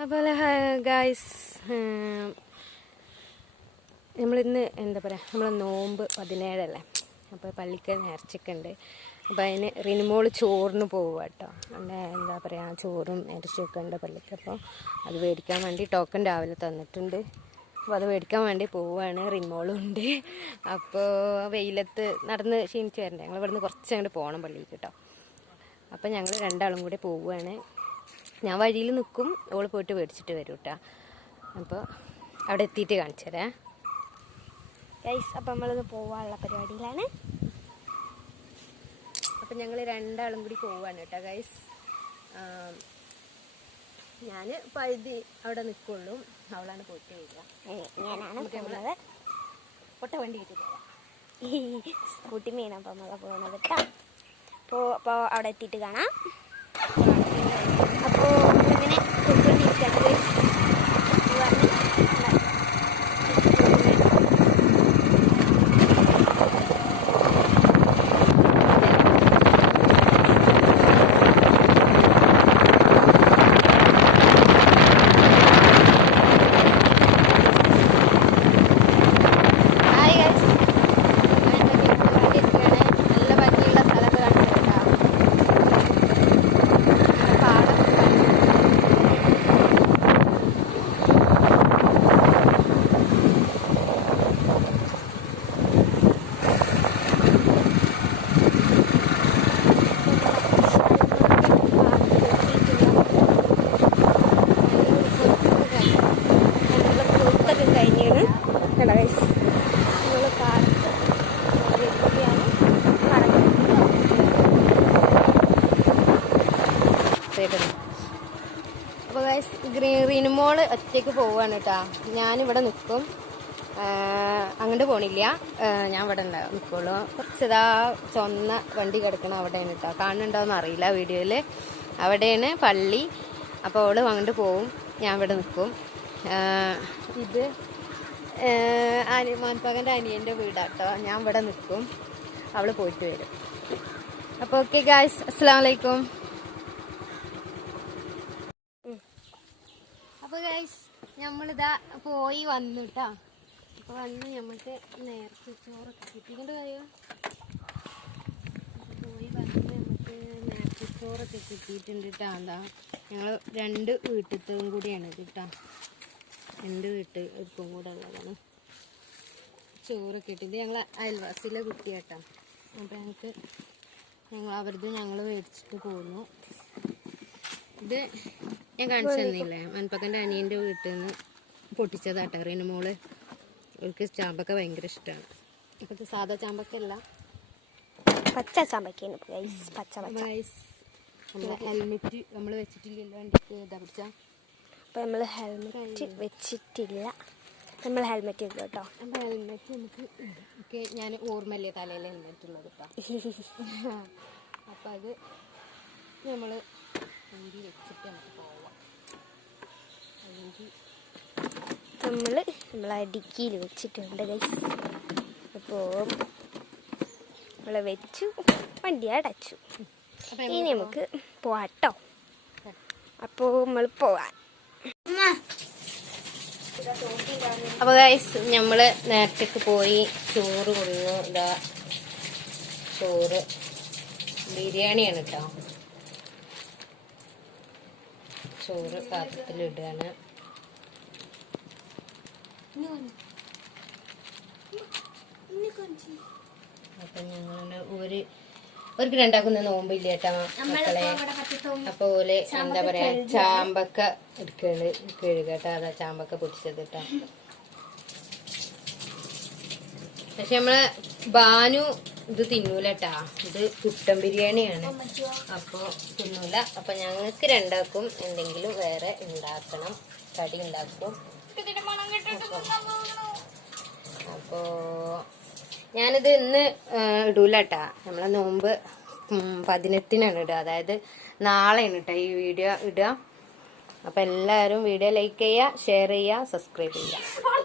അതുപോലെ ഗായ്സ്, നമ്മളിന്ന് എന്താ പറയുക, നമ്മളെ നോമ്പ് 17 അപ്പോൾ പള്ളിക്ക് നേർച്ചയ്ക്കുണ്ട്. അപ്പോൾ അതിന് റിനിമോള് ചോറിന് പോവുക കേട്ടോ. എന്താ പറയുക, ചോറും ഇറച്ചിയൊക്കെ ഉണ്ട് പള്ളിക്ക്. അപ്പോൾ അത് മേടിക്കാൻ വേണ്ടി ടോക്കൺ രാവിലെ തന്നിട്ടുണ്ട്. അപ്പോൾ അത് മേടിക്കാൻ വേണ്ടി പോവുകയാണ്. റിനിമോളും ഉണ്ട്. അപ്പോൾ വെയിലത്ത് നടന്ന് ക്ഷീണിച്ച് വരണ്ടേ, ഞങ്ങൾ ഇവിടുന്ന് കുറച്ച് അങ്ങോട്ട് പോകണം പള്ളിക്ക് കേട്ടോ. അപ്പോൾ ഞങ്ങൾ രണ്ടാളും കൂടി പോവുകയാണ്. ഞാൻ വഴിയിൽ നിൽക്കും, ഓൾ പോയിട്ട് മേടിച്ചിട്ട് വരും കേട്ടോ. അപ്പോൾ അവിടെ എത്തിയിട്ട് കാണിച്ചു തരാം ഗൈസ്. അപ്പം നമ്മളിത് പോകാനുള്ള പരിപാടിയിലാണ്. അപ്പം ഞങ്ങൾ രണ്ടാളും കൂടി പോവുകയാണ് കേട്ടോ ഗൈസ്. ഞാൻ പഴുതി അവിടെ നിൽക്കുള്ളൂ, അവളാണ് പോയിട്ട് വരിക. ഞാനാണ് പൊട്ട വണ്ടി കിട്ടി പോവാം. സ്കൂട്ടി മീൻ. അപ്പം നമ്മളെ പോകണത് കേട്ടോ. അപ്പോൾ അവിടെ എത്തിയിട്ട് കാണാം. അപ്പോൾ ഇങ്ങനെ കൊണ്ടുവന്നിരിക്കണം ഗൈസ്. അപ്പോൾ ഗൈസ്, റിനിമോള് ഒറ്റയ്ക്ക് പോവാണ് കേട്ടോ. ഞാനിവിടെ നിൽക്കും, അങ്ങോട്ട് പോണില്ല. ഞാൻ ഇവിടെ നിൽക്കുള്ളൂ. കുറച്ചിതാ ചുവന്ന വണ്ടി കിടക്കണം അവിടെയാണ് കേട്ടോ. കാണുന്നുണ്ടോയെന്ന് അറിയില്ല വീഡിയോയിൽ. അവിടെയാണ് പള്ളി. അപ്പോൾ അവൾ അങ്ങോട്ട് പോവും, ഞാൻ ഇവിടെ നിൽക്കും. ഇത് മോൻപകൻ്റെ അനിയൻ്റെ വീടാട്ടോ. ഞാൻ ഇവിടെ നിൽക്കും, അവൾ പോയിട്ട് വരും. അപ്പോൾ ഓക്കെ ഗൈസ്, അസ്സലാമു അലൈക്കും. അപ്പോൾ ഗൈസ്, നമ്മളിതാ പോയി വന്നു കേട്ടോ. അപ്പോൾ വന്ന് നമുക്ക് നേരത്തെ ചോറൊക്കെ കിട്ടിക്കൊണ്ട് കഴിയോ. പോയി വന്ന് നമുക്ക് നേരത്തെ ചോറൊക്കെ കിട്ടിയിട്ടുണ്ട് കേട്ടോ. എന്താ ഞങ്ങൾ 2 വീട്ടിലത്തും കൂടിയാണ് കേട്ടോ. 2 വീട്ടിൽക്കും കൂടെ ഉള്ളതാണ് ചോറൊക്കെ ഇട്ടത്. ഞങ്ങൾ അയൽവാസിയിലെ കുട്ടി കേട്ടോ. അപ്പോൾ അവരത് ഞങ്ങൾ മേടിച്ചിട്ട് പോന്നു. ഇത് ഞാൻ കാണിച്ചു തന്നില്ലേ, മൻപകൻ്റെ അനിയൻ്റെ വീട്ടിൽ നിന്ന് പൊട്ടിച്ചതാട്ടോ റിനുമോള്. അവർക്ക് ചാമ്പക്ക ഭയങ്കര ഇഷ്ടമാണ്. ഇപ്പോഴത്തെ സാധാ ചാമ്പക്കല്ല, പച്ച ചാമ്പക്കയാണ്. ഹെൽമെറ്റ് നമ്മൾ വെച്ചിട്ടില്ലല്ലോ വണ്ടിക്ക്. ഇതാ പിടിച്ച. അപ്പോൾ നമ്മൾ ഹെൽമെറ്റ് വെച്ചിട്ടില്ല. നമ്മൾ ഹെൽമെറ്റ് ഇല്ല കേട്ടോ. അപ്പോൾ ഹെൽമെറ്റ് നമുക്ക് ഒക്കെ ഞാൻ ഓർമ്മയില്ലേ തലയിൽ ഹെൽമെറ്റ് ഉള്ളത് കേട്ടോ. അപ്പോൾ അത് നമ്മൾ വണ്ടി വെച്ചിട്ട് നമുക്ക് പോവാം. നമ്മൾ ഡിക്കിയിൽ വെച്ചിട്ടുണ്ട് ഗൈസ്. അപ്പോൾ നമ്മളെ വെച്ചു, വണ്ടി അടച്ചു. ഇനി നമുക്ക് പോവാട്ടോ. അപ്പോൾ നമ്മൾ പോവാൻ. അപ്പോൾ ഗൈസ്, നമ്മൾ നേരത്തേക്ക് പോയി ചോറ് കൊണ്ടു. ഇതാ ചോറ് ബിരിയാണിയാണ് കേട്ടോ. ചോറ് പാത്രത്തിലിടുകയാണ്. അപ്പം ഞങ്ങൾ അവർക്ക് രണ്ടാക്കുന്ന നോമ്പില്ല കേട്ടോ മക്കളെ. അപ്പോൾ ഓല് എന്താ പറയാ, ചാമ്പക്ക കഴുകട്ടോ. അതാ ചാമ്പക്ക പൊടിച്ചത് കേട്ടോ. പക്ഷെ നമ്മളെ ബാനു ഇത് തിന്നൂല കേട്ടാ. ഇത് കുട്ടൻ ബിരിയാണിയാണ്, അപ്പോൾ തിന്നൂല. അപ്പം ഞങ്ങൾക്ക് രണ്ടാക്കും എന്തെങ്കിലും വേറെ ഉണ്ടാക്കണം, കടി ഉണ്ടാക്കും. അപ്പോൾ ഞാനിത് ഇന്ന് ഇടൂല കേട്ടാ. നമ്മളെ നോമ്പ് 18-നാണ് ഇടുക, അതായത് നാളെയാണ് കേട്ടോ ഈ വീഡിയോ ഇടുക. അപ്പം എല്ലാവരും വീഡിയോ ലൈക്ക് ചെയ്യുക, ഷെയർ ചെയ്യുക, സബ്സ്ക്രൈബ് ചെയ്യുക.